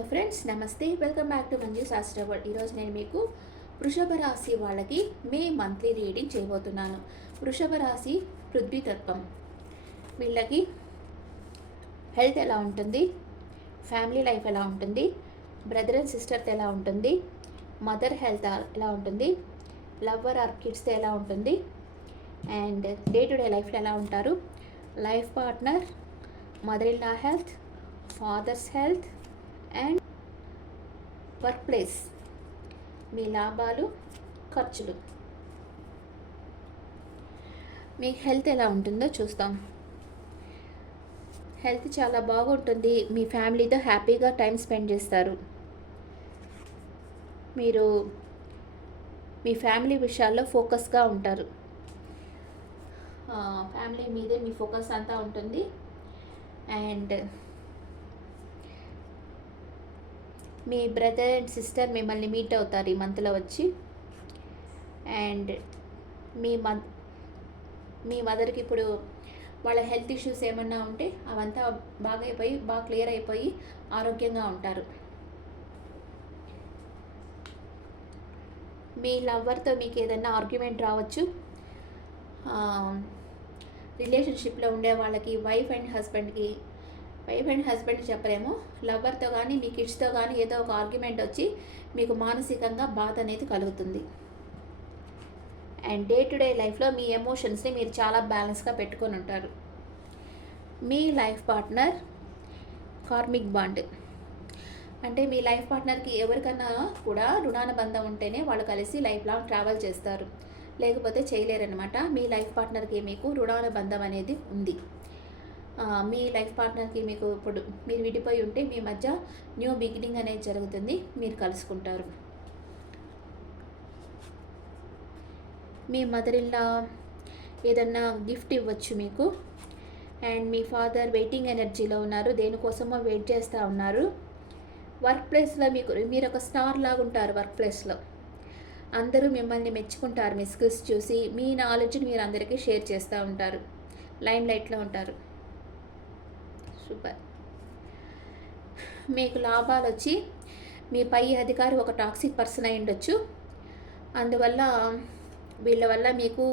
Hello friends, నమస్తే. Welcome back to Manju శాస్త్ర world. ఈరోజు నేను మీకు వృషభ రాశి వాళ్ళకి మే మంత్లీ రీడింగ్ చేయబోతున్నాను. వృషభ రాశి పృథ్వీతత్వం. వీళ్ళకి హెల్త్ ఎలా ఉంటుంది, ఫ్యామిలీ లైఫ్ ఎలా ఉంటుంది, బ్రదర్ అండ్ సిస్టర్తో ఎలా ఉంటుంది, మదర్ హెల్త్ ఎలా ఉంటుంది, లవ్వర్ ఆర్ కిడ్స్తో ఎలా ఉంటుంది, అండ్ డే టు డే లైఫ్లో ఎలా ఉంటారు, life partner, mother in law health, father's health and workplace, మీ లాభాలు, ఖర్చులు. మీ హెల్త్ ఎలా ఉంటుందో చూస్తాం. హెల్త్ చాలా బాగుంటుంది. మీ ఫ్యామిలీతో హ్యాపీగా టైం స్పెండ్ చేస్తారు. మీరు మీ ఫ్యామిలీ విషయాల్లో ఫోకస్గా ఉంటారు. ఫ్యామిలీ మీదే మీ ఫోకస్ అంతా ఉంటుంది. And me brother and sister మిమ్మల్ని మీట్ అవుతారు ఈ మంత్లో వచ్చి. అండ్ మీ మదర్కి ఇప్పుడు వాళ్ళ హెల్త్ ఇష్యూస్ ఏమన్నా ఉంటే అవంతా బాగా క్లియర్ అయిపోయి ఆరోగ్యంగా ఉంటారు. మీ లవ్వర్తో మీకు ఏదైనా ఆర్గ్యుమెంట్ రావచ్చు. రిలేషన్షిప్లో ఉండే వాళ్ళకి వైఫ్ అండ్ హస్బెండ్ చెప్పలేము, లవర్తో కానీ మీ కిడ్స్తో కానీ ఏదో ఒక ఆర్గ్యుమెంట్ వచ్చి మీకు మానసికంగా బాధ అనేది కలుగుతుంది. అండ్ డే టు డే లైఫ్లో మీ ఎమోషన్స్ని మీరు చాలా బ్యాలెన్స్గా పెట్టుకొని ఉంటారు. మీ లైఫ్ పార్ట్నర్ కార్మిక్ బాండ్ అంటే మీ లైఫ్ పార్ట్నర్కి ఎవరికన్నా కూడా రుణానుబంధం ఉంటేనే వాళ్ళు కలిసి లైఫ్ లాంగ్ ట్రావెల్ చేస్తారు, లేకపోతే చేయలేరనమాట. మీ లైఫ్ పార్ట్నర్కి మీకు రుణానుబంధం అనేది ఉంది. మీ లైఫ్ పార్ట్నర్కి మీకు ఇప్పుడు మీరు విడిపోయి ఉంటే మీ మధ్య న్యూ బిగినింగ్ అనేది జరుగుతుంది, మీరు కలుసుకుంటారు. మీ మదర్ ఇన్లా ఏదన్నా గిఫ్ట్ ఇవ్వచ్చు మీకు. అండ్ మీ ఫాదర్ వెయిటింగ్ ఎనర్జీలో ఉన్నారు, దేనికోసమో వెయిట్ చేస్తూ ఉన్నారు. వర్క్ ప్లేస్లో మీరు ఒక స్టార్ లాగా ఉంటారు. వర్క్ ప్లేస్లో అందరూ మిమ్మల్ని మెచ్చుకుంటారు. మీ స్కిల్స్ చూసి మీ నాలెడ్జ్ని మీరు అందరికీ షేర్ చేస్తూ ఉంటారు. లైమ్ లైట్లో ఉంటారు. సూపర్. మీకు లాభాలు వచ్చి మీ పై అధికారి ఒక టాక్సిక్ పర్సన్ అయి ఉండొచ్చు. అందువల్ల వీళ్ళ వల్ల మీకు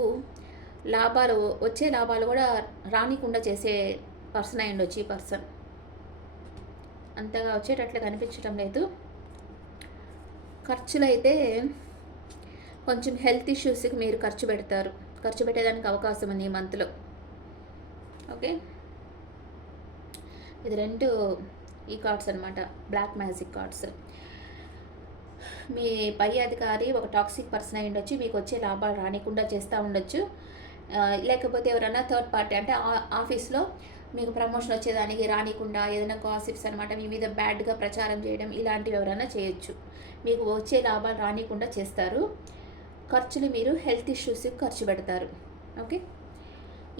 వచ్చే లాభాలు కూడా రానికుండా చేసే పర్సన్ అయి ఉండొచ్చు. ఈ పర్సన్ అంతగా వచ్చేటట్లు కనిపించడం లేదు. ఖర్చులు అయితే కొంచెం హెల్త్ ఇష్యూస్కి మీరు ఖర్చు పెట్టేదానికి అవకాశం ఉంది ఈ మంత్లో. ఓకే, ఇది రెండు ఈ కార్డ్స్ అనమాట, బ్లాక్ మ్యాజిక్ కార్డ్స్. మీ పై అధికారి ఒక టాక్సిక్ పర్సన్ అయి ఉండొచ్చు, మీకు వచ్చే లాభాలు రానికుండా చేస్తూ ఉండొచ్చు. లేకపోతే ఎవరైనా థర్డ్ పార్టీ అంటే ఆఫీస్లో మీకు ప్రమోషన్ వచ్చేదానికి రానికుండా ఏదైనా గాసిప్స్ అనమాట మీ మీద బ్యాడ్గా ప్రచారం చేయడం, ఇలాంటివి ఎవరైనా చేయొచ్చు. మీకు వచ్చే లాభాలు రానికుండా చేస్తారు. ఖర్చులు మీరు హెల్త్ ఇష్యూస్కి ఖర్చు పెడతారు. ఓకే,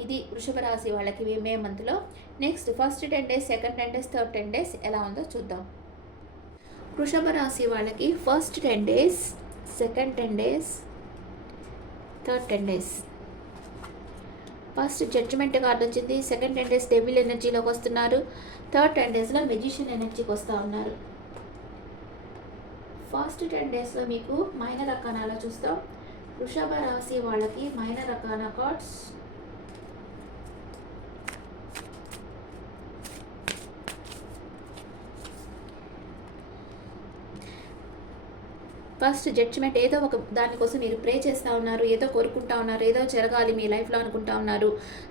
ఇది వృషభ రాశి వాళ్ళకి మే మంత్లో. Next first 10 days, second 10 days, third 10 days ఎలా ఉందో చూద్దాం. వృషభ రాశి వాళ్ళకి first 10 days, second 10 days, third 10 days. First judgement card వచ్చింది. సెకండ్ 10 days డెవిల్ ఎనర్జీలోకి వస్తున్నారు. థర్డ్ 10 daysలో మెజిషియన్ ఎనర్జీకి వస్తూ ఉన్నారు. ఫస్ట్ 10 daysలో మీకు మైనర్ అర్కానాలో చూస్తాం. వృషభ రాశి వాళ్ళకి మైనర్ అర్కానా కార్డ్స్. ఫస్ట్ జడ్జిమెంట్, ఏదో ఒక దానికోసం మీరు ప్రే చేస్తూ ఉన్నారు, ఏదో కోరుకుంటా ఉన్నారు, ఏదో జరగాలి మీ లైఫ్లో అనుకుంటా ఉన్నారు,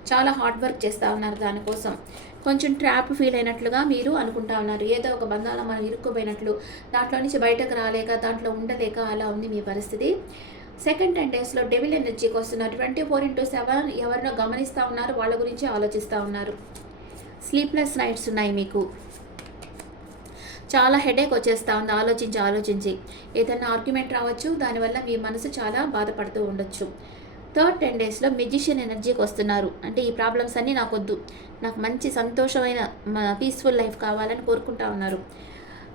చాలా హార్డ్ వర్క్ చేస్తూ ఉన్నారు దానికోసం. కొంచెం ట్రాప్ ఫీల్ అయినట్లుగా మీరు అనుకుంటా ఉన్నారు, ఏదో ఒక బంధాల మనం ఇరుక్కుపోయినట్లు, దాంట్లో నుంచి బయటకు రాలేక, దాంట్లో ఉండలేక అలా ఉంది మీ పరిస్థితి. సెకండ్ 10 daysలో డెవిల్ ఎనర్జీకి వస్తున్నారు. 24/7 ఎవరినో గమనిస్తూ ఉన్నారు, వాళ్ళ గురించి ఆలోచిస్తూ ఉన్నారు. స్లీప్లెస్ నైట్స్ ఉన్నాయి మీకు. చాలా హెడేక్ వచ్చేస్తూ ఉంది ఆలోచించి. ఏదైనా ఆర్గ్యుమెంట్ రావచ్చు, దానివల్ల మీ మనసు చాలా బాధపడుతూ ఉండొచ్చు. థర్డ్ 10 daysలో మెజిషియన్ ఎనర్జీకి వస్తున్నారు. అంటే ఈ ప్రాబ్లమ్స్ అన్నీ నాకొద్దు, నాకు మంచి సంతోషమైన పీస్ఫుల్ లైఫ్ కావాలని కోరుకుంటా ఉన్నారు.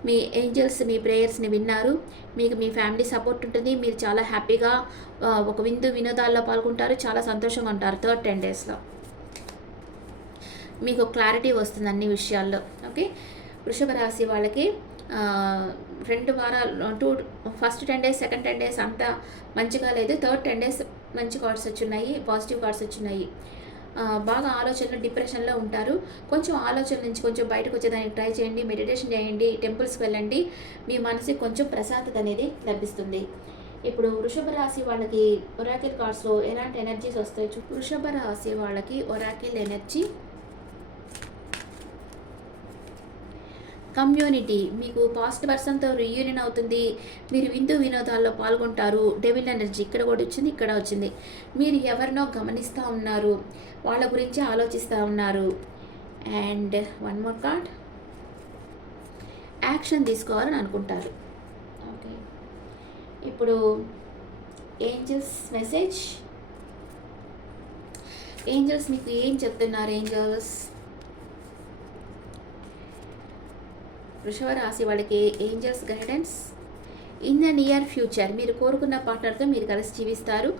మీ ఏంజల్స్ మీ ప్రేయర్స్ని విన్నారు. మీకు మీ ఫ్యామిలీ సపోర్ట్ ఉంటుంది. మీరు చాలా హ్యాపీగా ఒక వినోదాల్లో పాల్గొంటారు, చాలా సంతోషంగా ఉంటారు. థర్డ్ 10 daysలో మీకు క్లారిటీ వస్తుంది అన్ని విషయాల్లో. ఓకే, వృషభ రాశి వాళ్ళకి 2 వారాలు ఫస్ట్ 10 డేస్, సెకండ్ 10 డేస్ అంతా మంచిగా లేదు. థర్డ్ 10 డేస్ మంచి కార్డ్స్ వచ్చున్నాయి, పాజిటివ్ కార్డ్స్ వచ్చున్నాయి. బాగా ఆలోచనలు, డిప్రెషన్‌లో ఉంటారు. కొంచెం ఆలోచన నుంచి కొంచెం బయటకు వచ్చేదానికి ట్రై చేయండి. మెడిటేషన్ చేయండి, టెంపుల్స్‌కి వెళ్ళండి. మీ మనసుకి కొంచెం ప్రశాంతత అనేది లభిస్తుంది. ఇప్పుడు వృషభ రాశి వాళ్ళకి ఒరాకిల్ కార్డ్స్‌లో ఎలాంటి ఎనర్జీస్ వస్తాయో వృషభ రాశి వాళ్ళకి ఒరాకిల్ ఎనర్జీ కమ్యూనిటీ, మీకు పాస్ట్ పర్సన్తో రీయూనియన్ అవుతుంది. మీరు విందు వినోదాల్లో పాల్గొంటారు. డెవిల్ ఎనర్జీ ఇక్కడ కూడా వచ్చింది, ఇక్కడ వచ్చింది. మీరు ఎవరినో గమనిస్తూ ఉన్నారు, వాళ్ళ గురించి ఆలోచిస్తూ ఉన్నారు. And one more card, action తీసుకోవాలని అనుకుంటారు. ఓకే, ఇప్పుడు ఏంజల్స్ మెసేజ్, ఏంజల్స్ మీకు ఏం చెప్తున్నారు? ఏంజల్స్ వృషభ రాశి వాళ్ళకి angels guidance, in the near future మీరు కోరుకున్న పార్ట్నర్తో మీరు కలిసి జీవిస్తారు.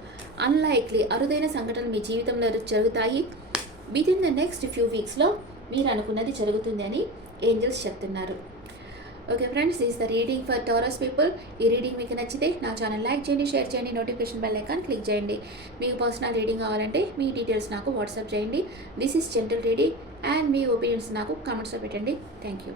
అన్లైక్లీ అరుదైన సంఘటనలు మీ జీవితంలో జరుగుతాయి. వితిన్ ద నెక్స్ట్ ఫ్యూ వీక్స్లో మీరు అనుకున్నది జరుగుతుంది అని ఏంజల్స్ చెప్తున్నారు. Okay friends, this the reading for taurus people. ఈ రీడింగ్ మీకు నచ్చితే నా ఛానల్ లైక్ చేయండి, షేర్ చేయండి, నోటిఫికేషన్ బెల్ ఐకాన్ క్లిక్ చేయండి. మీకు పర్సనల్ రీడింగ్ కావాలంటే మీ డీటెయిల్స్ నాకు వాట్సాప్ చేయండి. This is general reading and me opinions నాకు కామెంట్స్లో పెట్టండి. Thank you.